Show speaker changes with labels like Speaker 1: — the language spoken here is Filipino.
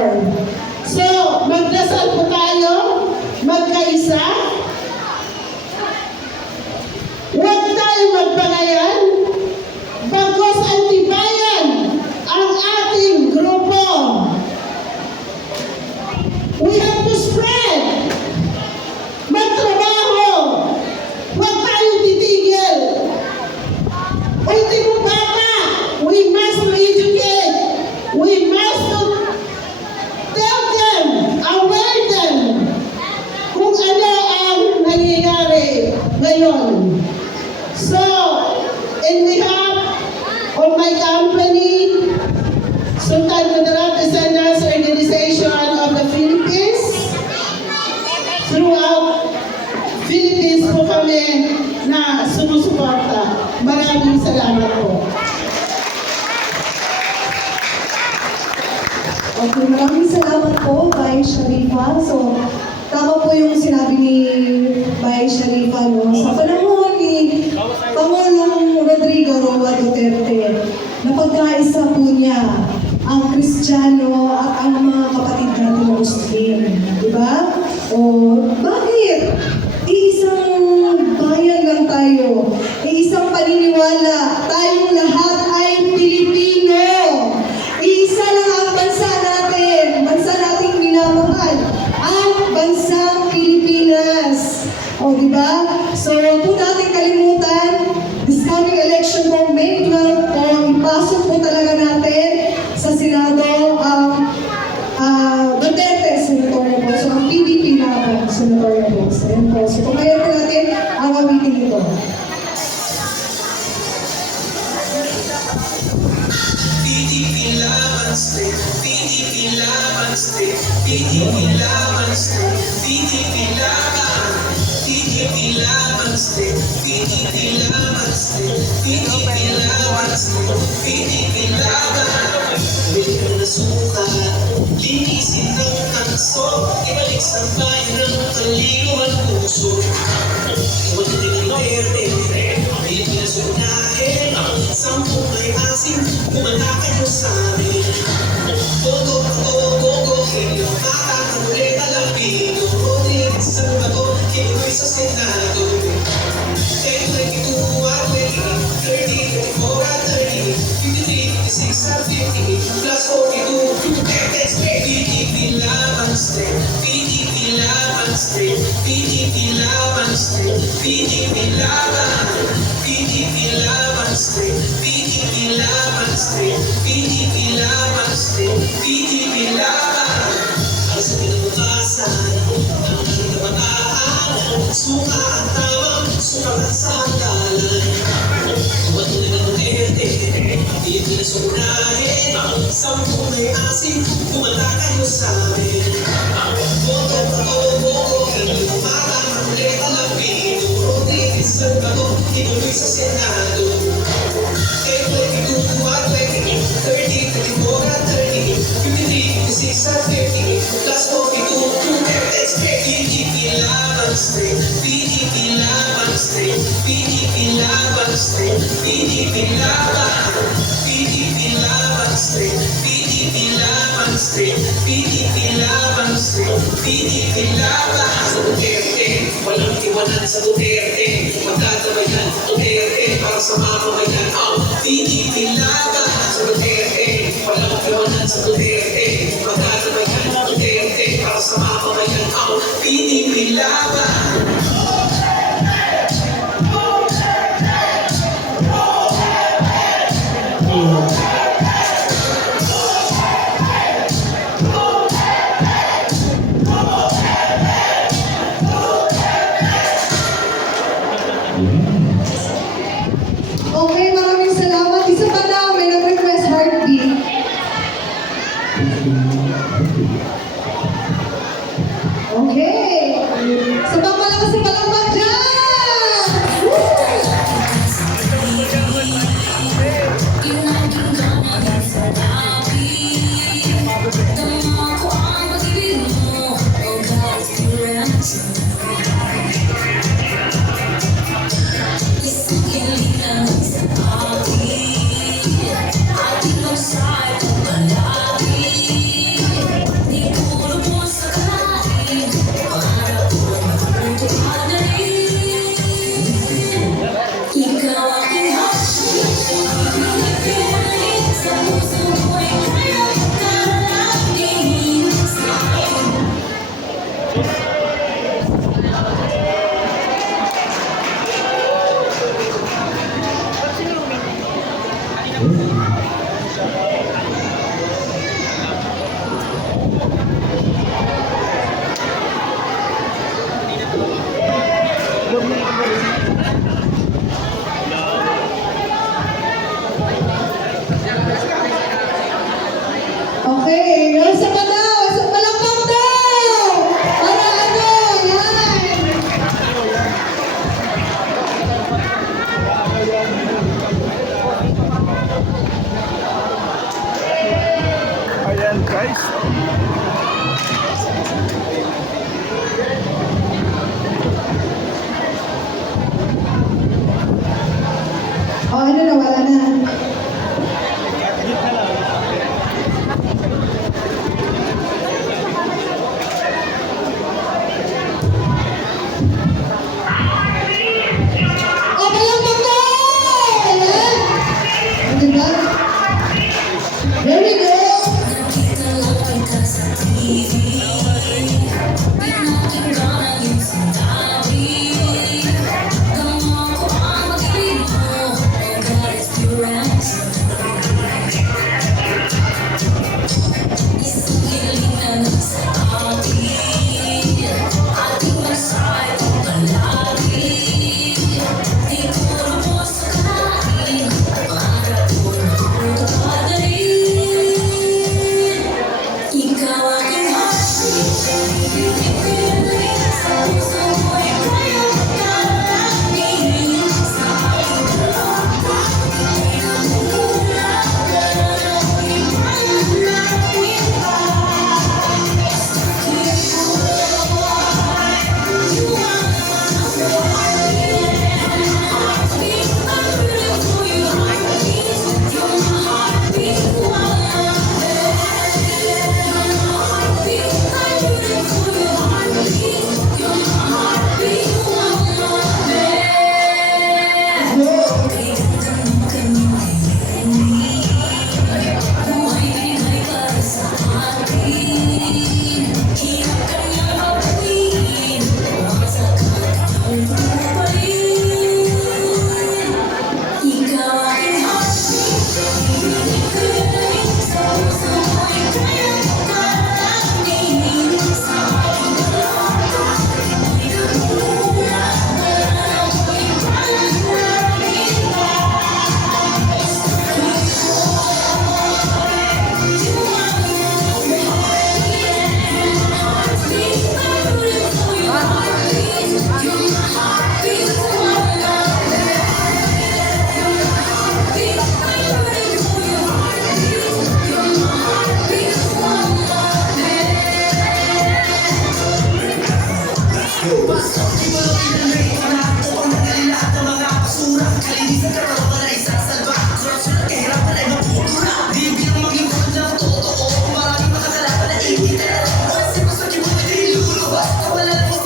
Speaker 1: anymore. So, magdasal po tayo, magkaisa. Huwag tayong magpangayan. Bagos antibayan ang ating grupo. We have ngayon. So, in behalf of my company, Sultan Kudarat Descendants Organization of the Philippines, throughout Philippines po kami na sumusuporta. Maraming salamat po.
Speaker 2: Okay, maraming salamat po, Bay Sharifa. So, tama po yung sinabi ni Bay Sharifa, no? Sa panahon ni Pangulong Rodrigo Roa Duterte, napagkaisa po niya ang Kristiyano at ang mga kapatid natin na Muslim. Di ba? O, bakit? Iisang bayan lang tayo. Iisang paniniwala. Di ba? So, huwag po natin kalimutan, this coming election po, May 12 po, ipasok po talaga natin sa Senado ang ah, Duterte Senatorial Board. So, ang PDP na po, Senatorial Board. So, yan po. So, kumayan po natin ang awitin ito.
Speaker 3: PDP Laban State, PDP Laban State, PDP Laban State, PDP Laban, linisin ng tanso, ibalik sa bayan ng kaliguan puso. Iwan din ang Duterte, Pilipinas unahin, sampu may asin, kumanta kayo sa amin. Suka ang tawag, suka sa hanggalan. Huwag na Duterte, Pilipinas unahin, sampu may asin, kumanta PDP Laban, PDP Laban Street, PDP Laban Street, PDP Laban Street, PDP Laban sa Duterte, walang tiwanan sa Duterte, magtatabayan Duterte para sa mga kabayan, oh, PDP Laban sa Duterte, walang tiwanan sa Duterte,
Speaker 2: Okay.
Speaker 4: So, pang si Palambak, Thank you.